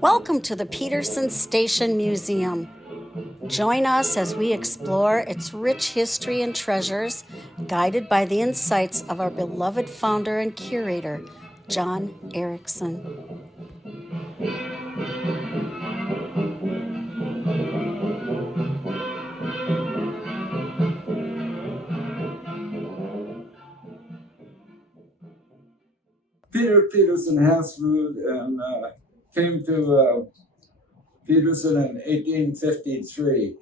Welcome to the Peterson Station Museum. Join us as we explore its rich history and treasures, guided by the insights of our beloved founder and curator, John Erickson. Peterson Haslerud and came to Peterson in 1853.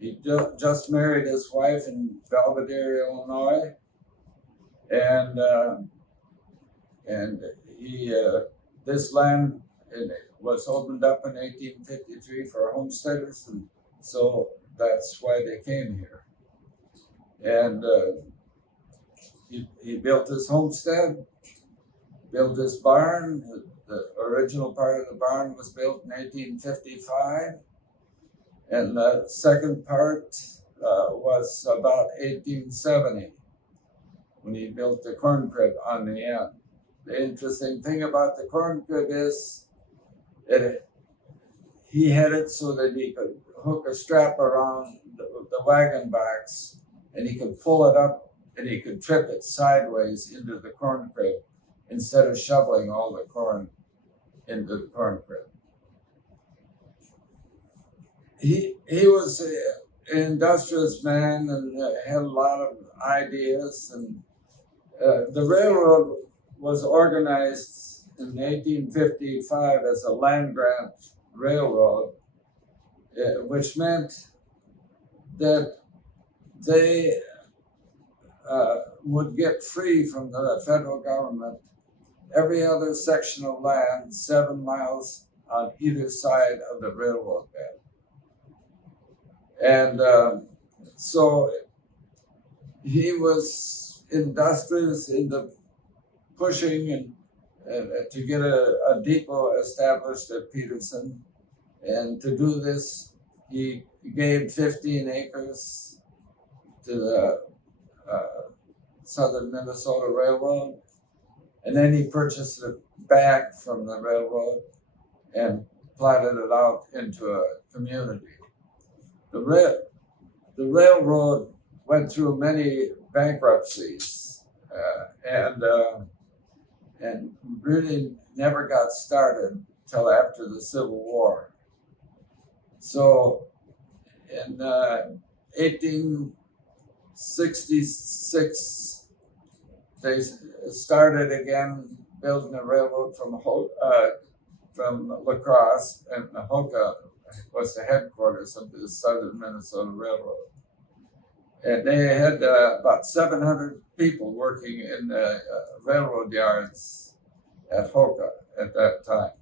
He just married his wife in Belvedere, Illinois, and he this land was opened up in 1853 for homesteaders, and so that's why they came here. And he built his homestead, built his barn. The original part of the barn was built in 1855, and the second part was about 1870 when he built the corn crib on the end. The interesting thing about the corn crib is he had it so that he could hook a strap around the wagon box, and he could pull it up and he could trip it sideways into the corn crib instead of shoveling all the corn into the corn crib. He was an industrious man and had a lot of ideas, and the railroad was organized in 1855 as a land grant railroad, which meant that they would get free from the federal government every other section of land 7 miles on either side of the railroad bed. And so he was industrious in the pushing and to get a depot established at Peterson. And to do this, he gave 15 acres to the Southern Minnesota Railroad. And then he purchased it back from the railroad and platted it out into a community. The railroad went through many bankruptcies and really never got started till after the Civil War. So in 1866, they started again building a railroad from La Crosse, and Hoka was the headquarters of the Southern Minnesota Railroad. And they had about 700 people working in the railroad yards at Hoka at that time.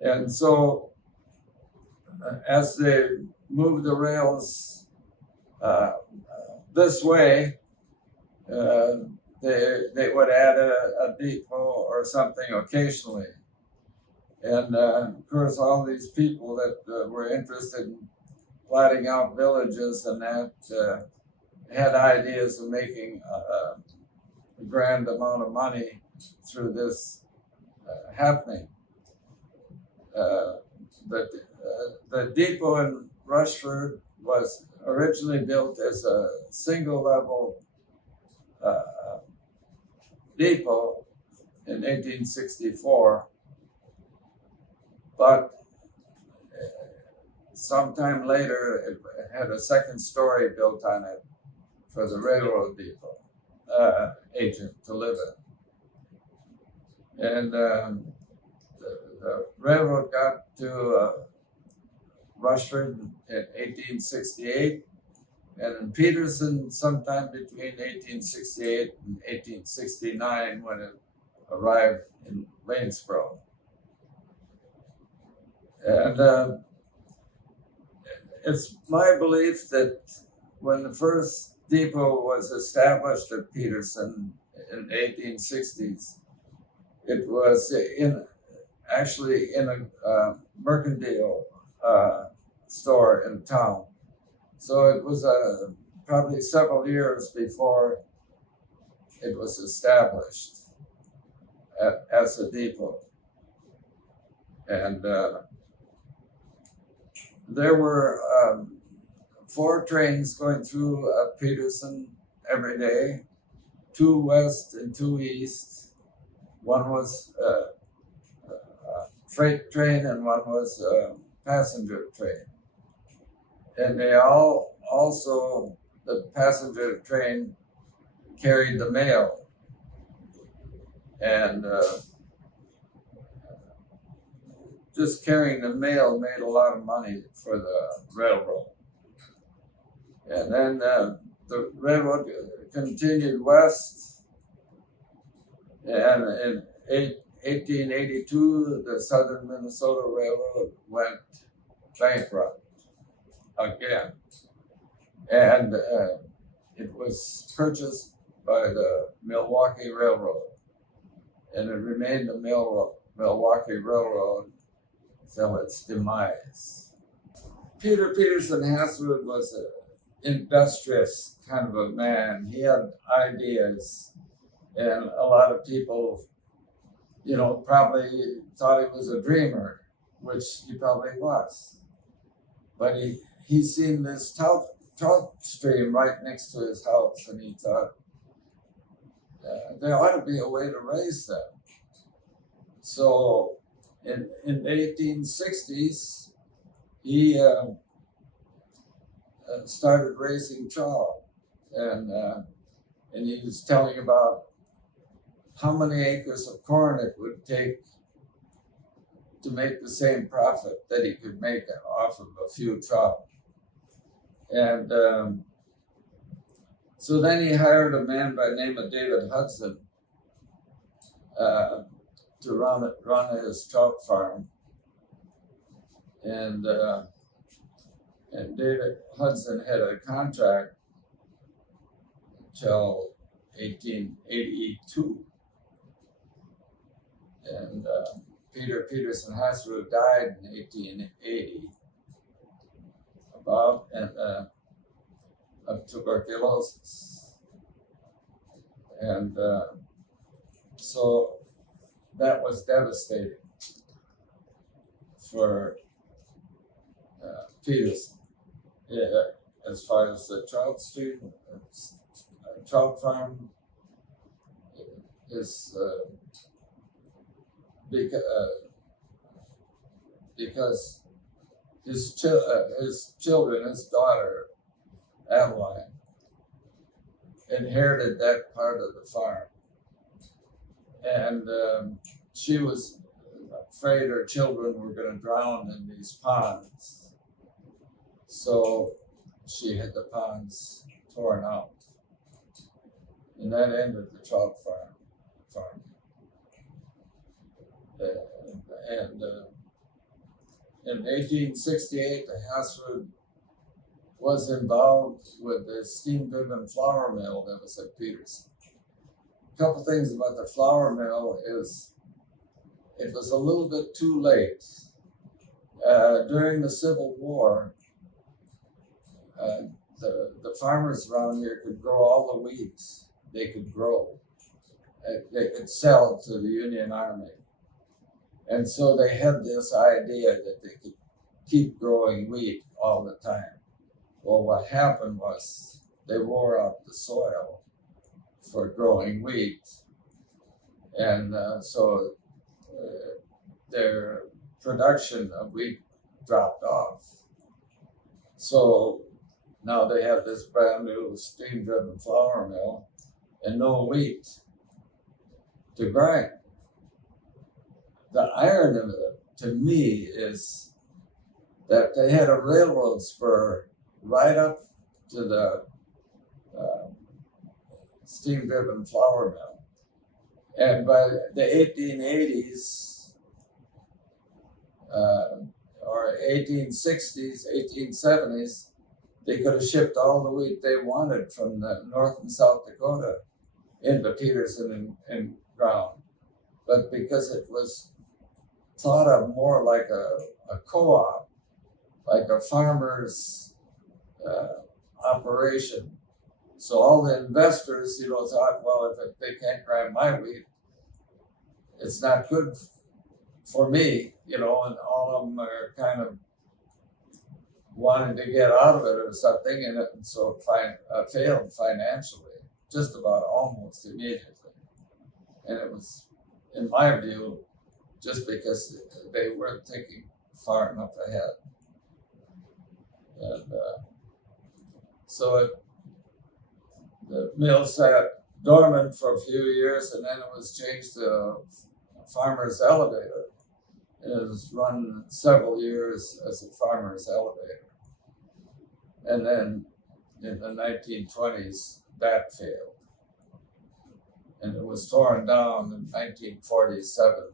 And so as they moved the rails this way, they would add a depot or something occasionally. And of course, all these people that were interested in platting out villages and that had ideas of making a grand amount of money through this happening. The depot in Rushford was originally built as a single level depot in 1864, but sometime later it had a second story built on it for the railroad depot agent to live in. And the railroad got to Rushford in 1868, and in Peterson sometime between 1868 and 1869 when it arrived in Lanesboro. And it's my belief that when the first depot was established at Peterson in the 1860s, it was actually in a mercantile store in town. So it was a probably several years before it was established as a depot. And there were 4 trains going through Peterson every day, 2 west and 2 east. One was a freight train and one was a passenger train. And they also, the passenger train carried the mail. And just carrying the mail made a lot of money for the railroad. And then the railroad continued west, and in 1882, the Southern Minnesota Railroad went bankrupt again. And it was purchased by the Milwaukee Railroad, and it remained the Milwaukee Railroad till its demise. Peterson Haslerud was an industrious kind of a man. He had ideas, and a lot of people, probably thought he was a dreamer, which he probably was. But he seen this trout stream right next to his house, and he thought, there ought to be a way to raise them. So in the 1860s, he started raising trout, and he was telling about how many acres of corn it would take to make the same profit that he could make off of a few trout. And so then he hired a man by the name of David Hudson to run his trout farm. And David Hudson had a contract till 1882. And Peterson Haslerud died in 1880 of tuberculosis. And so that was devastating for Peterson. As far as the trout farm is because his children, his daughter Adeline, inherited that part of the farm, and she was afraid her children were going to drown in these ponds, so she had the ponds torn out, and that ended the trout farm. And in 1868, the Haslerud was involved with the steam-driven flour mill that was at Peterson. A couple things about the flour mill is it was a little bit too late. During the Civil War, the farmers around here could grow all the wheat they could grow. They could sell to the Union Army. And so they had this idea that they could keep growing wheat all the time. Well, what happened was they wore out the soil for growing wheat. And so their production of wheat dropped off. So now they have this brand new steam-driven flour mill and no wheat to grind. The irony of it, to me, is that they had a railroad spur right up to the steam-driven flour mill. And by the 1880s, or 1860s, 1870s, they could have shipped all the wheat they wanted from the North and South Dakota into Peterson and ground. But because it was thought of more like a co-op, like a farmer's operation. So all the investors, thought, well, if they can't grind my wheat, it's not good for me, and all of them are kind of wanting to get out of it or something, and so it failed financially, just about almost immediately. And it was, in my view, just because they weren't thinking far enough ahead. And so the mill sat dormant for a few years, and then it was changed to a farmer's elevator. And it was run several years as a farmer's elevator. And then in the 1920s, that failed. And it was torn down in 1947.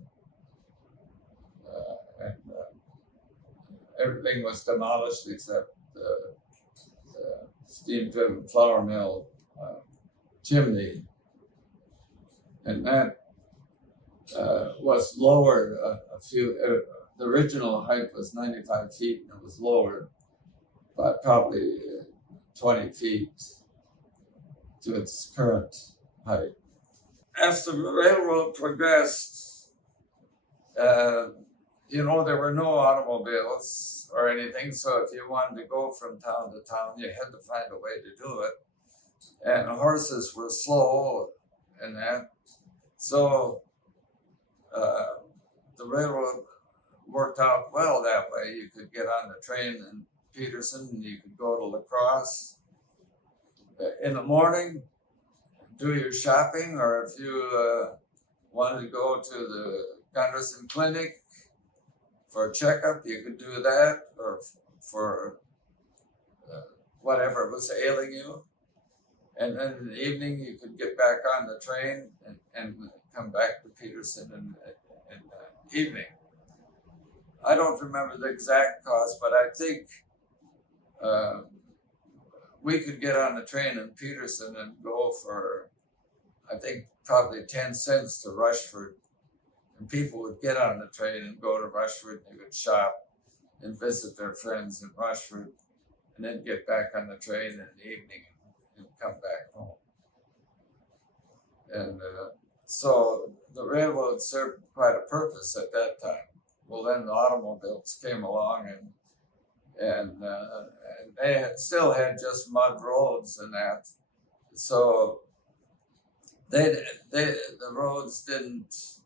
Everything was demolished except the steam-driven flour mill chimney. And that was lowered a few. The original height was 95 feet, and it was lowered by probably 20 feet to its current height. As the railroad progressed, there were no automobiles or anything, so if you wanted to go from town to town, you had to find a way to do it. And horses were slow and that. So the railroad worked out well that way. You could get on the train in Peterson and you could go to La Crosse in the morning, do your shopping, or if you wanted to go to the Gunderson Clinic for a checkup, you could do that, or for whatever was ailing you. And then in the evening, you could get back on the train and come back to Peterson in the evening. I don't remember the exact cost, but I think we could get on the train in Peterson and go for, I think, probably 10 cents to Rushford. And people would get on the train and go to Rushford, and they would shop and visit their friends in Rushford, and then get back on the train in the evening and come back home. And so the railroad served quite a purpose at that time. Well, then the automobiles came along, and they still had just mud roads and that. So the roads didn't,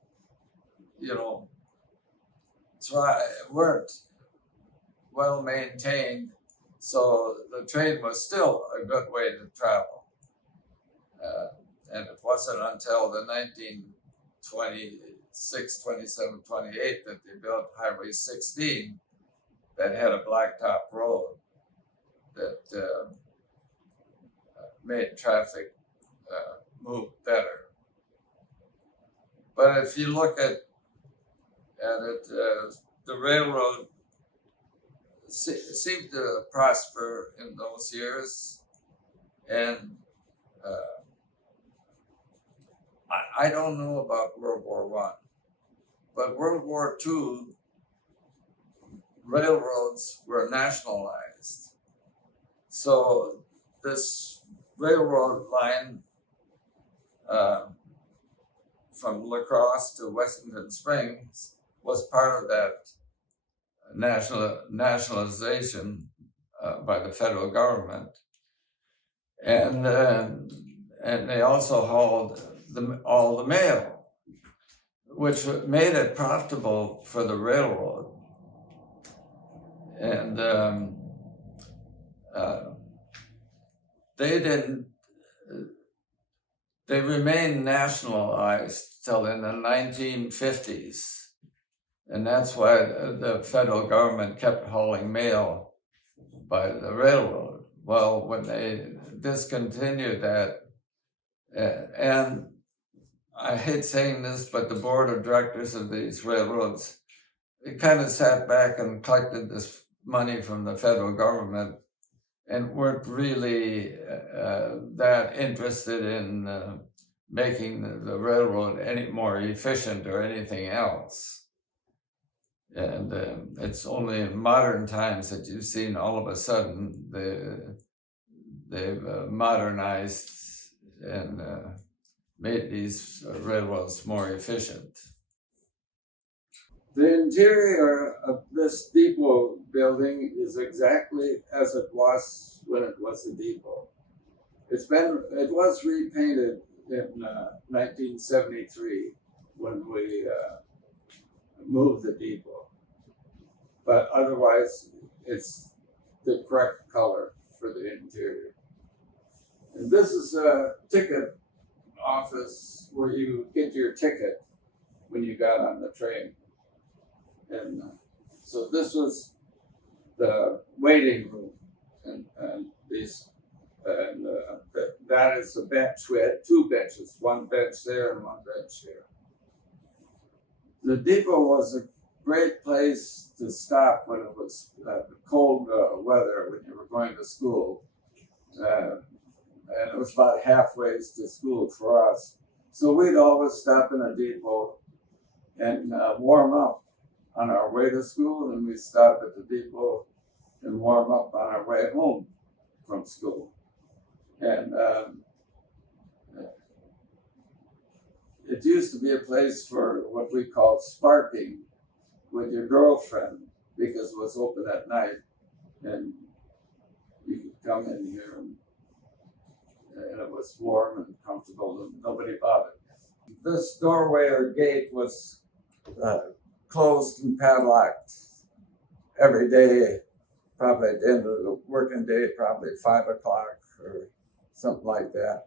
weren't well maintained. So the train was still a good way to travel. And it wasn't until the 1926, 27, 28 that they built Highway 16 that had a blacktop road that made traffic move better. But if you look at it, the railroad seemed to prosper in those years, and I don't know about World War I, but World War II, railroads were nationalized. So this railroad line from La Crosse to Washington Springs was part of that nationalization by the federal government, and they also hauled all the mail, which made it profitable for the railroad. And they remained nationalized till in the 1950s. And that's why the federal government kept hauling mail by the railroad. Well, when they discontinued that, and I hate saying this, but the board of directors of these railroads, it kind of sat back and collected this money from the federal government and weren't really that interested in making the railroad any more efficient or anything else. And it's only in modern times that you've seen all of a sudden they've modernized and made these railroads more efficient. The interior of this depot building is exactly as it was when it was a depot. It was repainted in 1973 when we moved the depot, but otherwise it's the correct color for the interior. And this is a ticket office where you get your ticket when you got on the train. And so this was the waiting room, and that is the bench. We had two benches, one bench there and one bench here. The depot was a great place to stop when it was cold weather, when you were going to school. And it was about halfway to school for us. So we'd always stop in a depot and warm up on our way to school, and we'd stop at the depot and warm up on our way home from school. And it used to be a place for what we called sparking with your girlfriend, because it was open at night, and you could come in here and it was warm and comfortable and nobody bothered. This doorway or gate was closed and padlocked every day, probably at the end of the working day, probably 5 o'clock or something like that,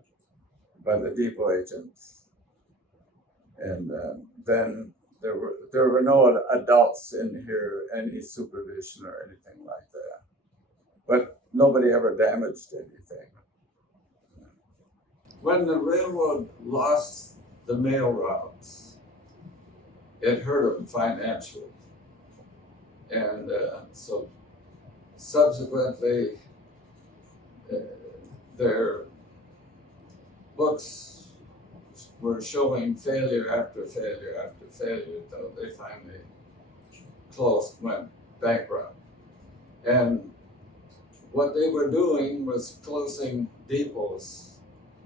by the depot agents. And then there were no adults in here, any supervision or anything like that. But nobody ever damaged anything. When the railroad lost the mail routes, it hurt them financially. And so subsequently, their books were showing failure after failure after failure until they finally went bankrupt. And what they were doing was closing depots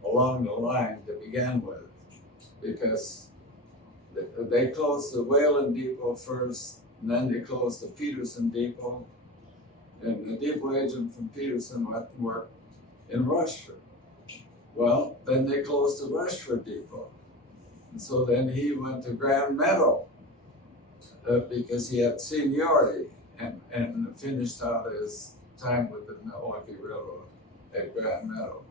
along the line to begin with, because they closed the Wayland Depot first, and then they closed the Peterson Depot, and the depot agent from Peterson went to work in Rushford. Well, then they closed the Rushford Depot, and so then he went to Grand Meadow because he had seniority and finished out his time with the Milwaukee Railroad at Grand Meadow.